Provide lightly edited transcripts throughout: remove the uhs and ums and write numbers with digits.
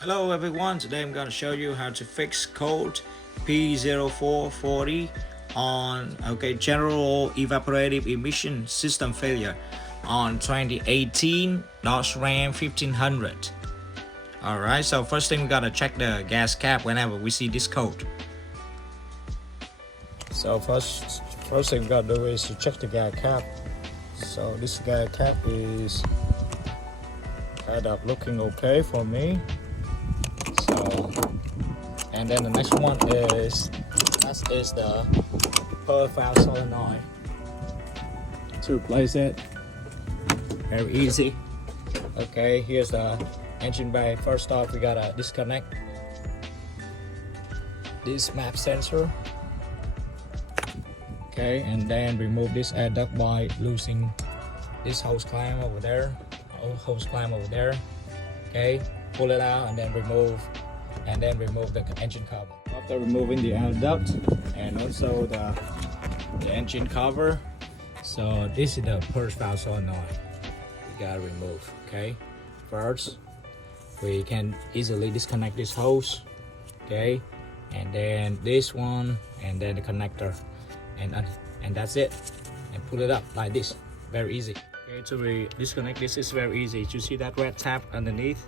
Hello everyone, today I'm going to show you how to fix code P0440 on general evaporative emission system failure on 2018 Dodge Ram 1500. Alright, so first thing we gotta check the gas cap whenever we see this code. So first thing we gotta do is to check the gas cap. So this gas cap is kind of looking okay for me. So, and then the next one is the P0440 solenoid. To replace it, very easy. Okay, here's the engine bay. First off, we gotta disconnect this map sensor. Okay, and then remove this air duct by losing this hose clamp over there. Okay, pull it out and then remove the engine cover. After removing the air duct and also the engine cover, so this is the P0440 solenoid we gotta remove. Okay, first we can easily disconnect this hose, okay, and then this one, and then the connector, and that's it, and pull it up like this. Very easy. Okay, to disconnect this is very easy. You see that red tab underneath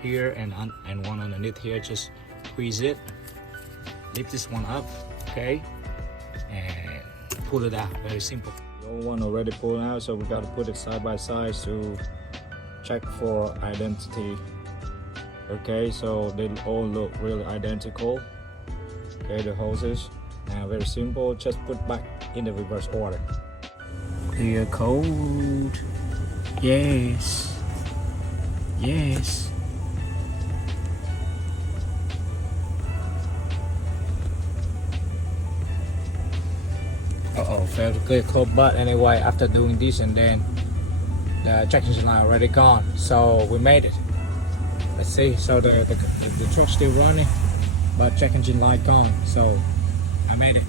here and one underneath here? Just squeeze it, lift this one up, okay, and pull it out. Very simple. The old one already pulled out, so we got to put it side by side to check for identity. Okay, so they all look really identical. Okay, the hoses. Now very simple, just put back in the reverse order. Clear code. Yes. Yes. Failed to clear code, but anyway, after doing this and then the check engine light already gone, so we made it. Let's see. So the truck's still running, but check engine light gone, so I made it.